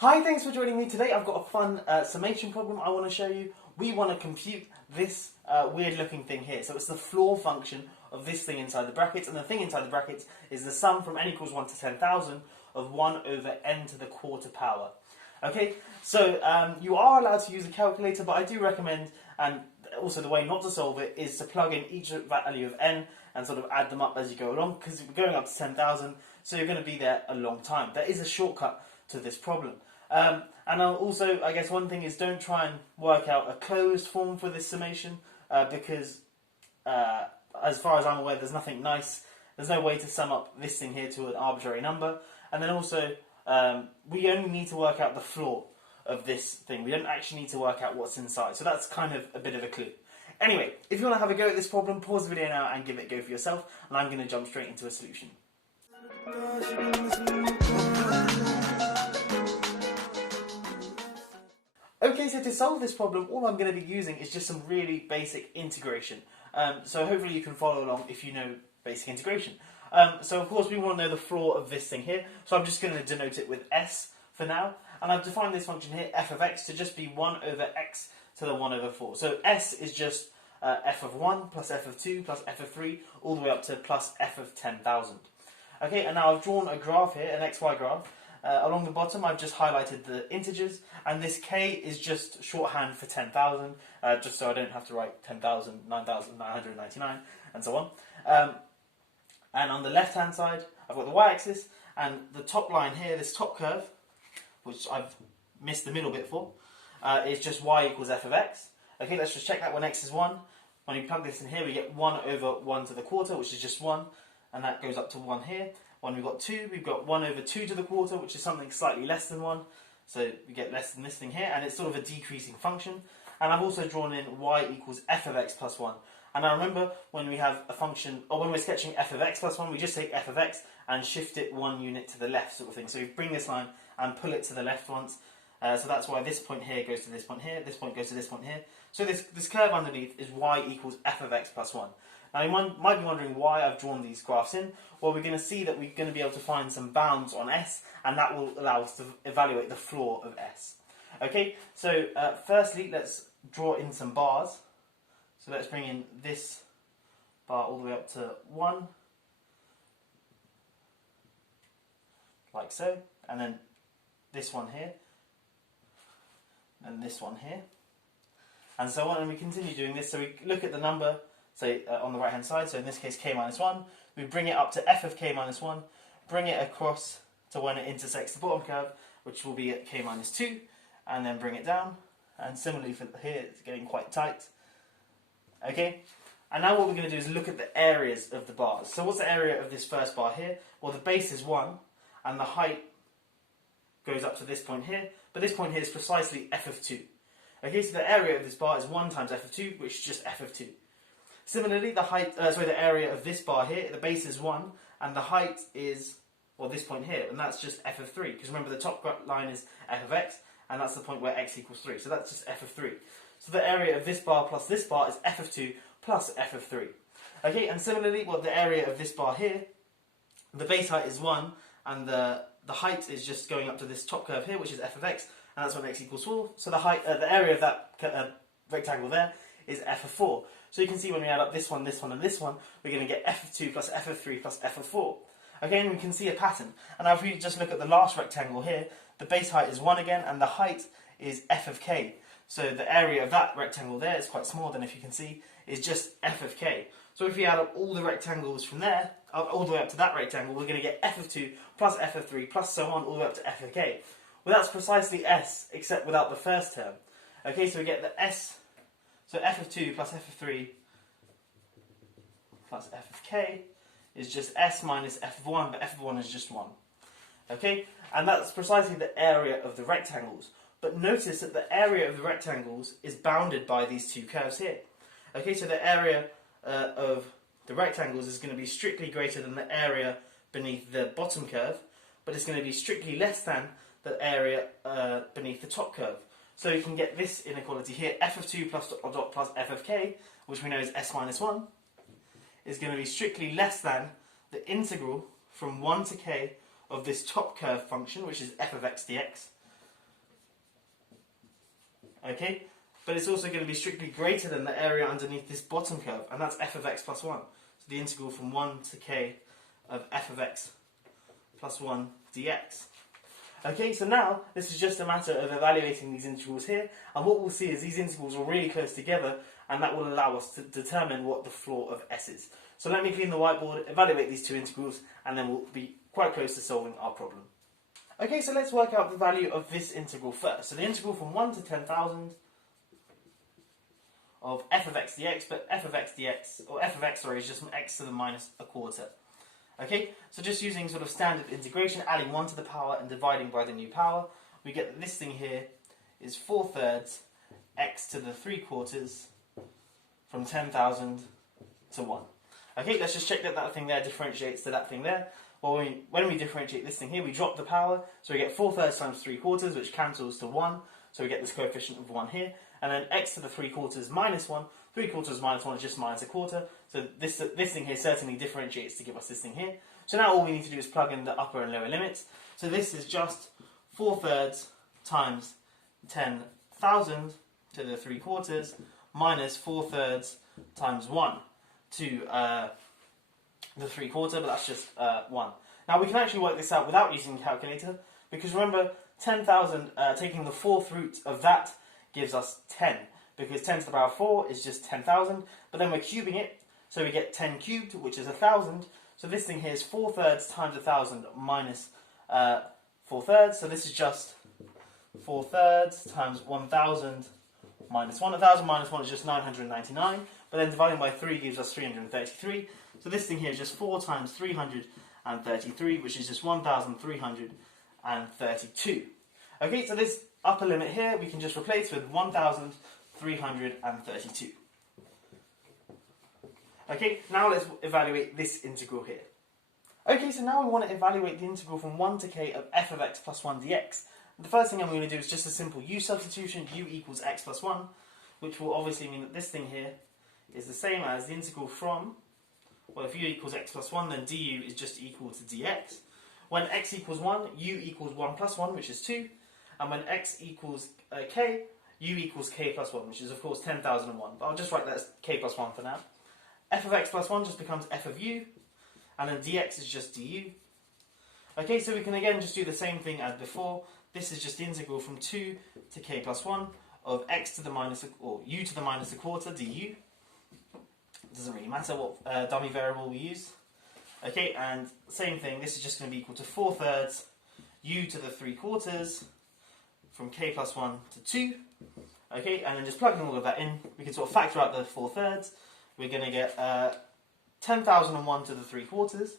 Hi, thanks for joining me today. I've got a fun summation problem I want to show you. We want to compute this weird looking thing here. So it's the floor function of this thing inside the brackets, and the thing inside the brackets is the sum from n equals 1 to 10,000 of 1 over n to the quarter power. Okay, so you are allowed to use a calculator, but I do recommend, and also the way not to solve it, is to plug in each value of n and sort of add them up as you go along, because we're going up to 10,000, so you're going to be there a long time. There is a shortcut to this problem. And also, I guess one thing is don't try and work out a closed form for this summation, because as far as I'm aware, there's nothing nice. There's no way to sum up this thing here to an arbitrary number. And then also, we only need to work out the floor of this thing. We don't actually need to work out what's inside. So that's kind of a bit of a clue. Anyway, if you want to have a go at this problem, pause the video now and give it a go for yourself. And I'm going to jump straight into a solution. Okay, so to solve this problem, all I'm going to be using is just some really basic integration. So hopefully you can follow along if you know basic integration. So of course we want to know the floor of this thing here, so I'm just going to denote it with s for now. And I've defined this function here, f of x, to just be 1 over x to the 1 over 4. So s is just f of 1 plus f of 2 plus f of 3, all the way up to plus f of 10,000. Okay, and now I've drawn a graph here, an xy graph. Along the bottom I've just highlighted the integers, and this k is just shorthand for 10,000, just so I don't have to write 10,000, 9,999 and so on. And on the left hand side I've got the y-axis, and the top line here, this top curve, which I've missed the middle bit for, is just y equals f of x. Okay, let's just check that when x is 1. When you plug this in here we get 1 over 1 to the quarter, which is just 1, and that goes up to 1 here. When we've got 2, we've got 1 over 2 to the quarter, which is something slightly less than 1. So we get less than this thing here, and it's sort of a decreasing function. And I've also drawn in y equals f of x plus 1. And I remember when we have a function, or when we're sketching f of x plus 1, we just take f of x and shift it 1 unit to the left, sort of thing. So we bring this line and pull it to the left once. So that's why this point here goes to this point here, this point goes to this point here. So this curve underneath is y equals f of x plus 1. Now you might be wondering why I've drawn these graphs in. Well, we're going to see that we're going to be able to find some bounds on S, and that will allow us to evaluate the floor of S. Okay, so firstly let's draw in some bars. So let's bring in this bar all the way up to 1, like so, and then this one here, and this one here, and so on, and we continue doing this. So we look at the number, say on the right hand side, so in this case k minus 1, we bring it up to f of k minus 1, bring it across to when it intersects the bottom curve, which will be at k minus 2, and then bring it down, and similarly for here it's getting quite tight. Okay, and now what we're going to do is look at the areas of the bars. So what's the area of this first bar here? Well, the base is 1, and the height goes up to this point here, but this point here is precisely f of 2. Okay, so the area of this bar is 1 times f of 2, which is just f of 2. Similarly, the area of this bar here, the base is 1, and the height is, well, this point here, and that's just f of 3, because remember the top line is f of x, and that's the point where x equals 3, so that's just f of 3. So the area of this bar plus this bar is f of 2 plus f of 3. Okay, and similarly, well, the area of this bar here, the base height is 1, and the height is just going up to this top curve here, which is f of x, and that's when x equals 4, so the area of that rectangle there is f of 4. So you can see when we add up this one, and this one, we're going to get f of 2 plus f of 3 plus f of 4. Okay, and we can see a pattern. And now if we just look at the last rectangle here, the base height is 1 again, and the height is f of k. So the area of that rectangle there is quite small, then if you can see, is just f of k. So if we add up all the rectangles from there, all the way up to that rectangle, we're going to get f of 2 plus f of 3 plus so on, all the way up to f of k. Well, that's precisely s, except without the first term. Okay, so we get the s. So f of 2 plus f of 3 plus f of k is just s minus f of 1, but f of 1 is just 1. Okay, and that's precisely the area of the rectangles. But notice that the area of the rectangles is bounded by these two curves here. Okay, so the area of the rectangles is going to be strictly greater than the area beneath the bottom curve, but it's going to be strictly less than the area beneath the top curve. So you can get this inequality here, f of 2 plus dot dot plus f of k, which we know is s minus 1, is going to be strictly less than the integral from 1 to k of this top curve function, which is f of x dx, Okay, but it's also going to be strictly greater than the area underneath this bottom curve, and that's f of x plus 1. So the integral from 1 to k of f of x plus 1 dx. Okay, so now this is just a matter of evaluating these integrals here, and what we'll see is these integrals are really close together, and that will allow us to determine what the floor of S is. So let me clean the whiteboard, evaluate these two integrals, and then we'll be quite close to solving our problem. Okay, so let's work out the value of this integral first. So the integral from 1 to 10,000 of f of x dx, but f of x dx, or f of x, sorry, is just from x to the minus a quarter. Okay, so just using sort of standard integration, adding 1 to the power and dividing by the new power, we get that this thing here is 4/3 x to the 3/4 from 10,000 to 1. Okay, let's just check that that thing there differentiates to that thing there. Well, when we differentiate this thing here, we drop the power, so we get 4/3 times 3/4, which cancels to 1, so we get this coefficient of 1 here, and then x to the 3/4 minus 1, 3/4 minus 1 is just minus a quarter, so this thing here certainly differentiates to give us this thing here. So now all we need to do is plug in the upper and lower limits. So this is just 4/3 times 10,000 to the 3/4 minus 4/3 times 1 to the 3/4, but that's just 1. Now we can actually work this out without using a calculator, because remember 10,000, taking the 4th root of that gives us 10, because 10 to the power 4 is just 10,000, but then we're cubing it, so we get 10 cubed, which is 1,000. So this thing here is 4/3 times 1,000 minus 4/3, so this is just 4/3 times 1,000 minus 1. 1,000 minus 1 is just 999, but then dividing by 3 gives us 333. So this thing here is just 4 times 333, which is just 1,332. Okay, so this upper limit here we can just replace with 1,332. Okay, now let's evaluate this integral here. Okay, so now we want to evaluate the integral from 1 to k of f of x plus 1 dx. The first thing I'm going to do is just a simple u substitution, u equals x plus 1, which will obviously mean that this thing here is the same as the integral from, well, if u equals x plus 1, then du is just equal to dx. When x equals 1, u equals 1 plus 1, which is 2. And when x equals k, u equals k plus 1, which is of course 10,001. But I'll just write that as k plus 1 for now. F of x plus 1 just becomes f of u, and then dx is just du. Okay, so we can again just do the same thing as before. This is just the integral from 2 to k plus 1 of x to the minus, or u to the minus a quarter du. It doesn't really matter what dummy variable we use. Okay, and same thing, this is just going to be equal to 4/3 u to the 3/4 from k plus 1 to 2. Okay, and then just plugging all of that in, we can sort of factor out the 4/3. We're going to get 10,001 to the 3/4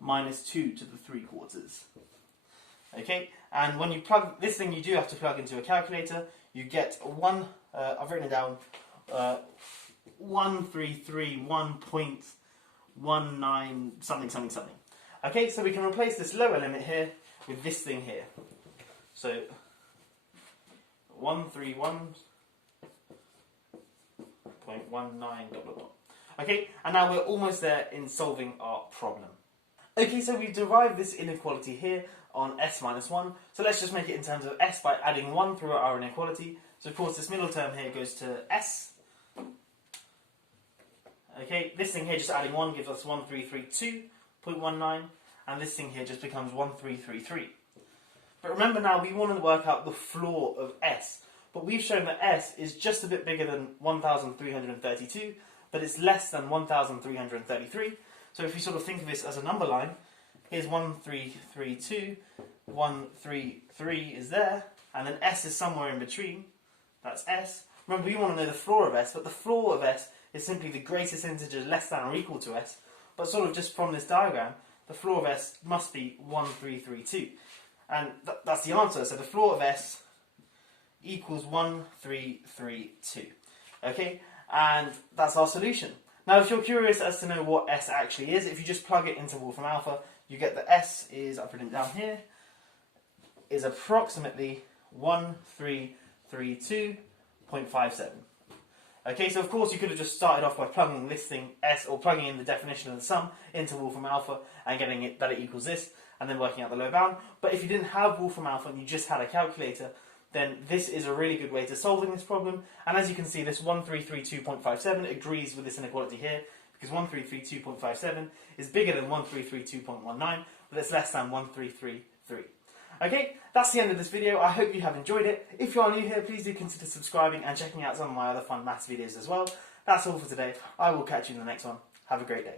minus 2 to the 3/4. Okay, and when you plug this thing, you do have to plug into a calculator. You get I've written it down, 1331.19 something something something. Okay, so we can replace this lower limit here with this thing here. So 131.19 dot dot dot. Okay, and now we're almost there in solving our problem. Okay, so we've derived this inequality here on s minus 1. So let's just make it in terms of s by adding 1 through our inequality. So of course this middle term here goes to s. Okay, this thing here just adding 1 gives us 1332.19, and this thing here just becomes 1333. But remember now, we want to work out the floor of s. But we've shown that s is just a bit bigger than 1332, but it's less than 1333. So if you sort of think of this as a number line, here's 1332, 133 is there, and then s is somewhere in between. That's s. Remember, we want to know the floor of s, but the floor of s is simply the greatest integer less than or equal to s. But sort of just from this diagram, the floor of s must be 1332. And that's the answer. So the floor of s equals 1332. Okay, and that's our solution. Now, if you're curious as to know what s actually is, if you just plug it into Wolfram Alpha, you get that s is, I've written it down here, is approximately 1332.57. Okay, so of course you could have just started off by plugging this thing s, or plugging in the definition of the sum into Wolfram Alpha and getting it that it equals this. and then working out the lower bound. But if you didn't have Wolfram Alpha and you just had a calculator, then this is a really good way to solving this problem. And as you can see, this 1332.57 agrees with this inequality here, because 1332.57 is bigger than 1332.19, but it's less than 1333. Okay, that's the end of this video. I hope you have enjoyed it. If you are new here, please do consider subscribing and checking out some of my other fun maths videos as well. That's all for today. I will catch you in the next one. Have a great day.